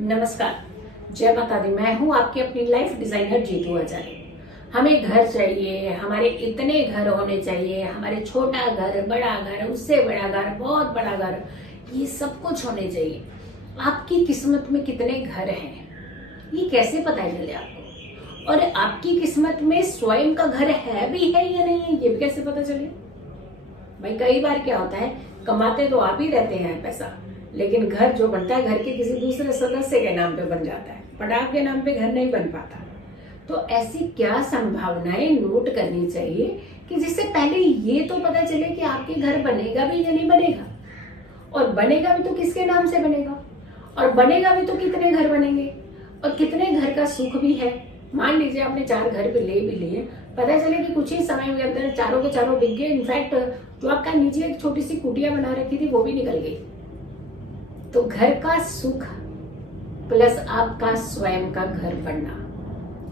नमस्कार, जय माता दी। मैं हूँ आपकी अपनी लाइफ डिजाइनर जीतू आचार्य। हमें घर चाहिए, हमारे इतने घर होने चाहिए, हमारे छोटा घर, बड़ा घर, उससे बड़ा घर, बहुत बड़ा घर, ये सब कुछ होने चाहिए। आपकी किस्मत में कितने घर हैं ये कैसे पता चले आपको? और आपकी किस्मत में स्वयं का घर है भी है या नहीं है ये भी कैसे पता चले? भाई कई बार क्या होता है, कमाते तो आप ही रहते हैं पैसा, लेकिन घर जो बनता है घर के किसी दूसरे सदस्य के नाम पे बन जाता है, पर आपके नाम पे घर नहीं बन पाता। तो ऐसी क्या संभावनाएं नोट करनी चाहिए कि जिससे पहले ये तो पता चले कि आपके घर बनेगा भी या नहीं बनेगा, और बनेगा भी तो किसके नाम से बनेगा, और बनेगा भी तो कितने घर बनेंगे, और कितने घर का सुख भी है। मान लीजिए आपने 4 घर भी ले भी लिए, पता चले कि कुछ ही समय के अंदर चारों के चारों बिक गए। इनफैक्ट जो आपका नीचे एक छोटी सी कुटिया बना रखी थी वो भी निकल गई। तो घर का सुख प्लस आपका स्वयं का घर बनना,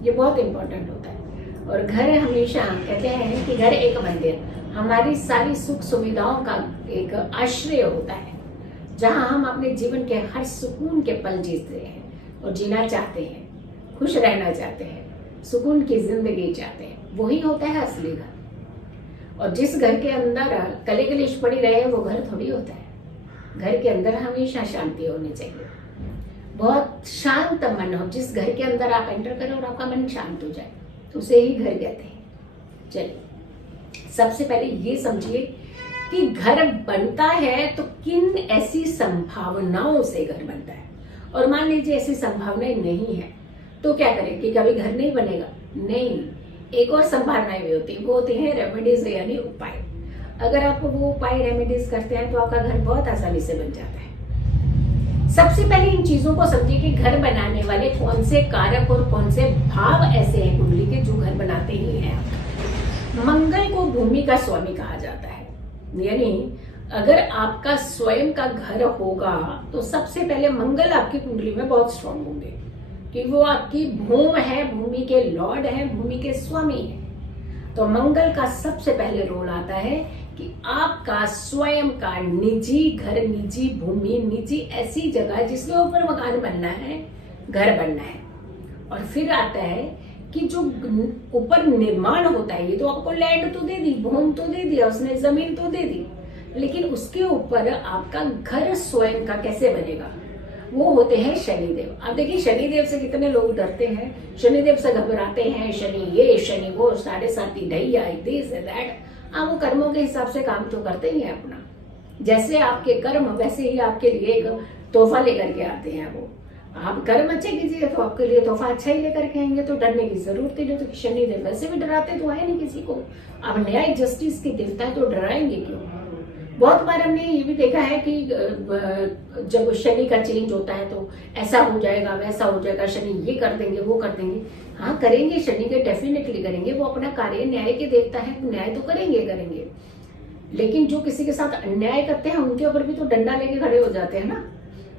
ये बहुत इंपॉर्टेंट होता है। और घर हमेशा कहते हैं कि घर एक मंदिर, हमारी सारी सुख सुविधाओं का एक आश्रय होता है, जहां हम अपने जीवन के हर सुकून के पल जीते हैं और जीना चाहते हैं, खुश रहना चाहते हैं, सुकून की जिंदगी चाहते हैं। वही होता है असली घर। और जिस घर के अंदर कले कलेश पड़ी रहे वो घर थोड़ी होता है। घर के अंदर हमेशा शांति होनी चाहिए, बहुत शांत मन हो। जिस घर के अंदर आप एंटर करें और आपका मन शांत हो जाए तो उसे ही घर कहते हैं। चलिए, सबसे पहले ये समझिए कि घर बनता है तो किन ऐसी संभावनाओं से घर बनता है। और मान लीजिए ऐसी संभावनाएं नहीं है तो क्या करें कि कभी घर नहीं बनेगा? नहीं, एक और संभावनाएं भी होती है, वो होती है रेमेडीज यानी उपाय। अगर आप वो उपाय रेमेडीज करते हैं तो आपका घर बहुत आसानी से बन जाता है। सबसे पहले इन चीजों को समझिए कि घर बनाने वाले कौन से कारक और कौन से भाव ऐसे हैं कुंडली के जो घर बनाते ही हैं। मंगल को भूमि का स्वामी कहा जाता है, यानी अगर आपका स्वयं का घर होगा तो सबसे पहले मंगल आपकी कुंडली में बहुत स्ट्रांग होंगे, कि वो आपकी भूम है, भूमि के लॉर्ड है, भूमि के स्वामी है। तो मंगल का सबसे पहले रोल आता है कि आपका स्वयं का निजी घर, निजी भूमि, निजी ऐसी जगह जिसके ऊपर मकान बनना है, घर बनना है। और फिर आता है कि जो ऊपर निर्माण होता है, ये तो आपको लैंड तो दे दी, भूमि तो दे दिया उसने, जमीन तो दे दी, लेकिन उसके ऊपर आपका घर स्वयं का कैसे बनेगा? वो होते हैं शनिदेव। अब देखिए शनिदेव से कितने लोग डरते हैं, शनिदेव से घबराते हैं, शनि ये शनि वो, 7.5 ढैया, दिस दैट। वो कर्मों के हिसाब से काम तो करते ही हैं अपना। जैसे आपके कर्म वैसे ही आपके लिए एक तोहफा लेकर के आते हैं। वो आप कर्म अच्छे कीजिए तो आपके लिए तोहफा अच्छा ही लेकर के आएंगे, तो डरने की जरूरत ही नहीं। तो शनिदेव वैसे भी डराते तो है नहीं किसी को। अब न्याय जस्टिस की देवता है तो डराएंगे क्यों? बहुत बार हमने ये भी देखा है कि जब शनि का चेंज होता है तो ऐसा हो जाएगा, वैसा हो जाएगा, शनि ये कर देंगे, वो कर देंगे। हाँ करेंगे, शनि के डेफिनेटली करेंगे, वो अपना कार्य न्याय के देवता है, न्याय तो करेंगे। लेकिन जो किसी के साथ अन्याय करते हैं उनके ऊपर भी तो डंडा लेके खड़े हो जाते हैं ना।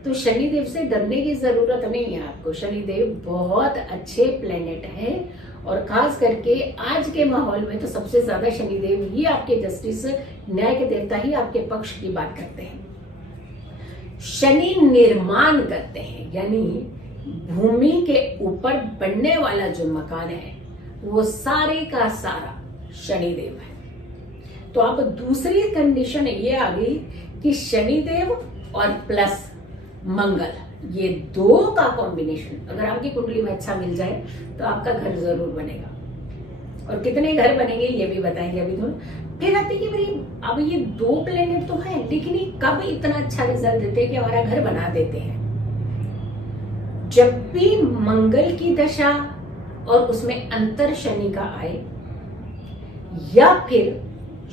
तो शनिदेव से डरने की जरूरत नहीं है आपको। शनिदेव बहुत अच्छे प्लेनेट है, और खास करके आज के माहौल में तो सबसे ज्यादा शनिदेव ही आपके जस्टिस, न्याय के देवता ही आपके पक्ष की बात करते हैं। शनि निर्माण करते हैं, यानी भूमि के ऊपर बनने वाला जो मकान है वो सारे का सारा शनिदेव है। तो अब दूसरी कंडीशन ये आ गई कि शनिदेव और प्लस मंगल, ये दो का कॉम्बिनेशन अगर आपकी कुंडली में अच्छा मिल जाए तो आपका घर जरूर बनेगा। और कितने घर बनेंगे ये भी बताएंगे अभी तो। फिर आती है कि भाई अब ये 2 प्लेनेट तो है, लेकिन ये कब इतना अच्छा रिजल्ट देते हैं कि हमारा घर बना देते हैं? जब भी मंगल की दशा और उसमें अंतर शनि का आए, या फिर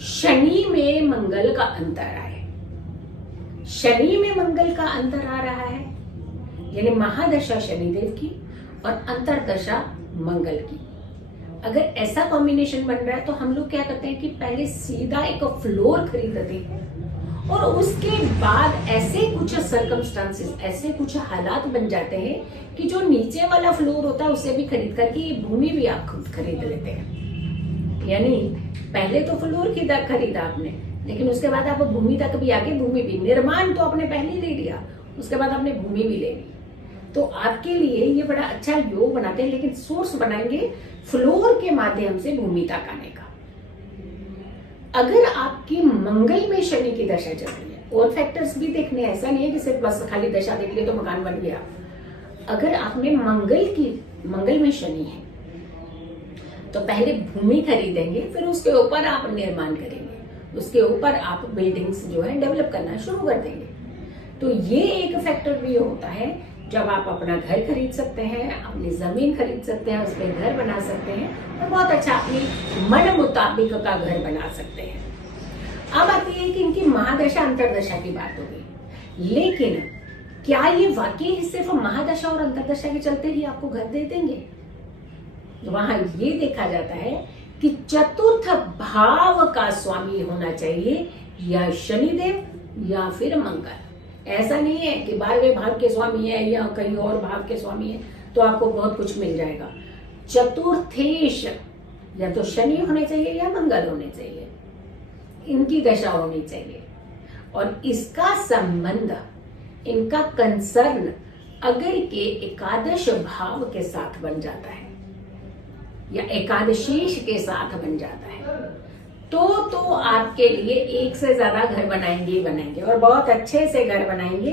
शनि में मंगल का अंतर आए। शनि में मंगल का अंतर आ रहा है, यानी महादशा शनिदेव की और अंतरदशा मंगल की। अगर ऐसा कॉम्बिनेशन बन रहा है तो हम लोग क्या करते हैं कि पहले सीधा एक फ्लोर खरीदते हैं, और उसके बाद ऐसे कुछ सर्कमस्टांसेस, ऐसे कुछ हालात बन जाते हैं कि जो नीचे वाला फ्लोर होता है उसे भी खरीद करके ये भूमि भी आप खुद खरीद लेते हैं। यानी पहले तो फ्लोर खरीदा आपने, लेकिन उसके बाद आप भूमि तक भी आके भूमि भी, निर्माण तो आपने पहले ले लिया, उसके बाद आपने भूमि भी ले ली। तो आपके लिए ये बड़ा अच्छा योग बनाते हैं, लेकिन सोर्स बनाएंगे फ्लोर के माध्यम से भूमि तक आने का। अगर आपकी मंगल में शनि की दशा चल रही है, और फैक्टर्स भी देखने, ऐसा नहीं है कि सिर्फ बस खाली दशा देख लिए तो मकान बन गया। अगर आप में मंगल में शनि है तो पहले भूमि खरीदेंगे, फिर उसके ऊपर आप निर्माण करेंगे, उसके ऊपर आप बिल्डिंग्स जो है डेवलप करना शुरू कर देंगे। तो ये एक फैक्टर भी होता है, जब आप अपना घर खरीद सकते हैं, अपनी जमीन खरीद सकते हैं, उसमें घर बना सकते हैं और बहुत अच्छा अपनी मन मुताबिक का घर बना सकते हैं। अब आती है कि इनकी महादशा अंतरदशा की बात होगी, लेकिन क्या ये वाकई सिर्फ महादशा और अंतरदशा के चलते ही आपको घर दे देंगे? वहां ये देखा जाता है कि चतुर्थ भाव का स्वामी होना चाहिए, या शनिदेव या फिर मंगल। ऐसा नहीं है कि 12वें भाव के स्वामी है या कहीं और भाव के स्वामी है तो आपको बहुत कुछ मिल जाएगा। चतुर्थेश या तो शनि होने चाहिए या मंगल होने चाहिए, इनकी दशा होनी चाहिए। और इसका संबंध, इनका कंसर्न अगर के एकादश भाव के साथ बन जाता है या एकादशीश के साथ बन जाता है तो आपके लिए एक से ज्यादा घर बनाएंगे और बहुत अच्छे से घर बनाएंगे,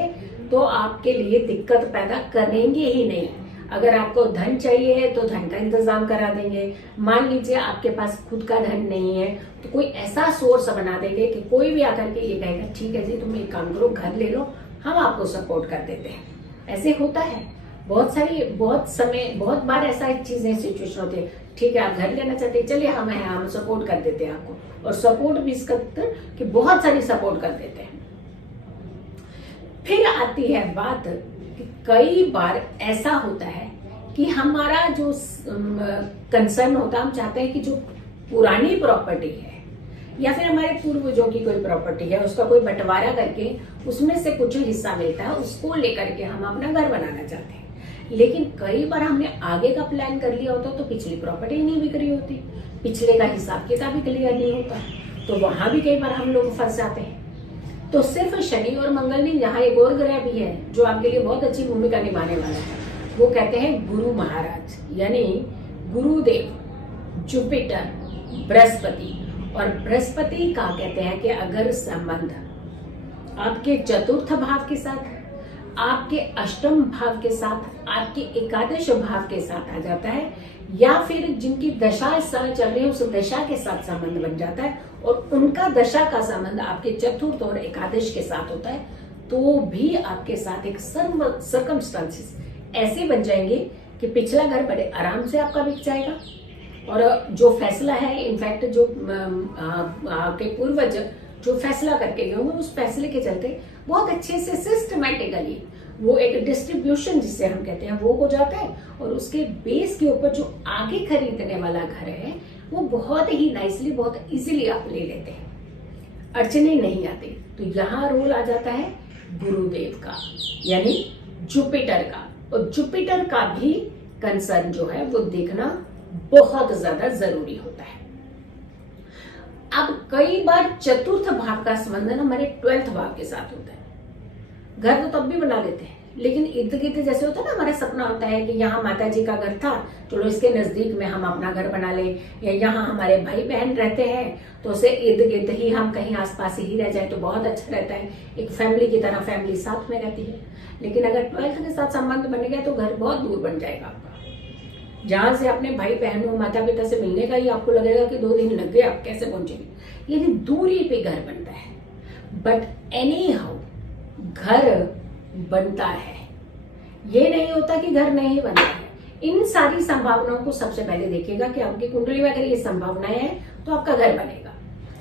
तो आपके लिए दिक्कत पैदा करेंगे ही नहीं। अगर आपको धन चाहिए तो धन का इंतजाम करा देंगे। मान लीजिए आपके पास खुद का धन नहीं है तो कोई ऐसा सोर्स बना देंगे कि कोई भी आकर के ये कहेगा ठीक है जी तुम एक काम करो, घर ले लो, हम आपको सपोर्ट कर देते हैं। ऐसे होता है बहुत बार ऐसा चीजें सिचुएशन होती है। ठीक है आप घर लेना चाहते हैं, चलिए हम सपोर्ट कर देते हैं आपको, और सपोर्ट भी इसका कि बहुत सारी सपोर्ट कर देते हैं। फिर आती है बात कि कई बार ऐसा होता है कि हमारा जो कंसर्न होता है, हम चाहते हैं कि जो पुरानी प्रॉपर्टी है या फिर हमारे पूर्वजों की कोई प्रॉपर्टी है उसका कोई बंटवारा करके उसमें से कुछ हिस्सा मिलता है, उसको लेकर के हम अपना घर बनाना चाहते हैं। लेकिन कई बार हमने आगे का प्लान कर लिया होता तो पिछली प्रॉपर्टी नहीं बिक रही होती, पिछले का हिसाब किताब भी क्लियर नहीं होता, तो वहां भी कई बार हम लोग फंस जाते हैं। तो सिर्फ शनि और मंगल नहीं, यहाँ एक और ग्रह भी है जो आपके लिए बहुत अच्छी भूमिका निभाने वाला है। वो कहते हैं गुरु महाराज, यानी गुरुदेव, जुपिटर, बृहस्पति। और बृहस्पति का कहते हैं कि अगर संबंध आपके चतुर्थ भाव के साथ, आपके अष्टम भाव के साथ, आपके एकादश भाव के साथ आ जाता है, या फिर जिनकी दशा इस समय चल रही है उस दशा के साथ संबंध बन जाता है और उनका दशा का संबंध आपके चतुर्थ और एकादश के साथ होता है, तो भी आपके साथ एक सर्कमस्टांसेस ऐसे बन जाएंगे कि पिछला घर बड़े आराम से आपका बिक जाएगा। और जो फैसला है, इनफैक्ट जो आपके पूर्वज जो फैसला करके गए होंगे उस फैसले के चलते बहुत अच्छे से सिस्टमैटिकली वो एक डिस्ट्रीब्यूशन जिसे हम कहते हैं वो हो जाता है, और उसके बेस के ऊपर जो आगे खरीदने वाला घर है वो बहुत ही नाइसली, बहुत इजीली आप ले लेते हैं, अड़चने नहीं आती। तो यहाँ रोल आ जाता है गुरुदेव का, यानी जुपिटर का। और जुपिटर का भी कंसर्न जो है वो देखना बहुत ज्यादा जरूरी होता है। अब कई बार चतुर्थ भाव का संबंध हमारे 12th भाव के साथ होता है। घर तो तब भी बना लेते हैं, लेकिन इर्द गिर्द जैसे होता है ना, हमारा सपना होता है कि यहाँ माता जी का घर था, चलो इसके नजदीक में हम अपना घर बना ले, या यहाँ हमारे भाई बहन रहते हैं तो उसे इर्द गिर्द ही हम कहीं आसपास ही रह जाए तो बहुत अच्छा रहता है, एक फैमिली की तरह फैमिली साथ में रहती है। लेकिन अगर 12th के साथ संबंध बन गया तो घर बहुत दूर बन जाएगा आपका। जहां से अपने भाई बहनों माता पिता से मिलने का ही आपको लगेगा कि 2 दिन लग गए, आप कैसे पहुंचेंगे, यानी दूरी पे घर बनता है। बट एनी हाउ घर बनता है, ये नहीं होता कि घर नहीं बनता है। इन सारी संभावनाओं को सबसे पहले देखिएगा कि आपकी कुंडली में अगर ये संभावनाएं हैं तो आपका घर बनेगा,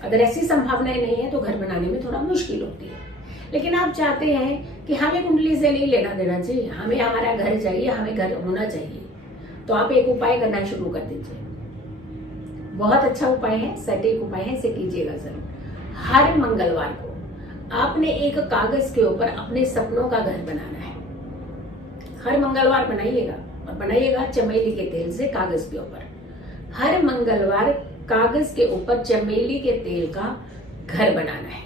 अगर ऐसी संभावनाएं नहीं है तो घर बनाने में थोड़ा मुश्किल होती है। लेकिन आप चाहते हैं कि हमें कुंडली से नहीं लेना देना चाहिए, हमें हमारा घर चाहिए, हमें घर होना चाहिए, तो आप एक उपाय करना शुरू कर दीजिए। बहुत अच्छा उपाय है, सटीक उपाय है, इसे कीजिएगा जरूर। हर मंगलवार को आपने एक कागज के ऊपर अपने सपनों का घर बनाना है। हर मंगलवार बनाइएगा, और बनाइएगा चमेली के तेल से कागज के ऊपर। हर मंगलवार कागज के ऊपर चमेली के तेल का घर बनाना है।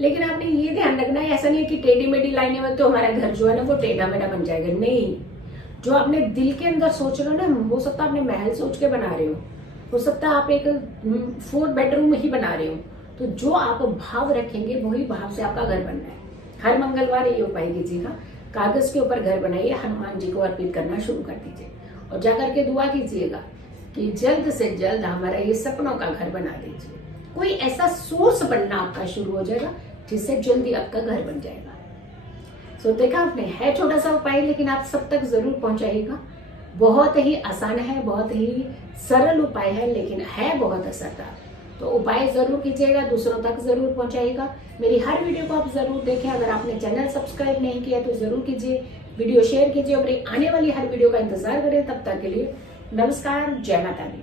लेकिन आपने ये ध्यान रखना है, ऐसा नहीं है कि टेढ़ी मेढ़ी लाइनें में तो हमारा घर जो है ना वो टेढ़ा मेढ़ा बन जाएगा। नहीं, जो आपने दिल के अंदर सोच रहे हो ना, हो सकता है आपने महल सोच के बना रहे हो सकता है आप एक 4 बेडरूम ही बना रहे हो। तो जो आप भाव रखेंगे वही भाव से आपका घर बनना है। हर मंगलवार ये उपाय कीजिएगा, कागज के ऊपर घर बनाइए, हनुमान जी को अर्पित करना शुरू कर दीजिए और जाकर के दुआ कीजिएगा कि जल्द से जल्द हमारा ये सपनों का घर बना दीजिए। कोई ऐसा सोर्स बनना आपका शुरू हो जाएगा जिससे जल्दी आपका घर बन जाएगा। तो देखा आपने, है छोटा सा उपाय लेकिन आप सब तक जरूर पहुंचाइएगा। बहुत ही आसान है, बहुत ही सरल उपाय है, लेकिन है बहुत असरदार। तो उपाय जरूर कीजिएगा, दूसरों तक जरूर पहुंचाइएगा। मेरी हर वीडियो को आप जरूर देखें। अगर आपने चैनल सब्सक्राइब नहीं किया तो जरूर कीजिए, वीडियो शेयर कीजिए और आने वाली हर वीडियो का इंतजार करें। तब तक के लिए नमस्कार, जय माता दी।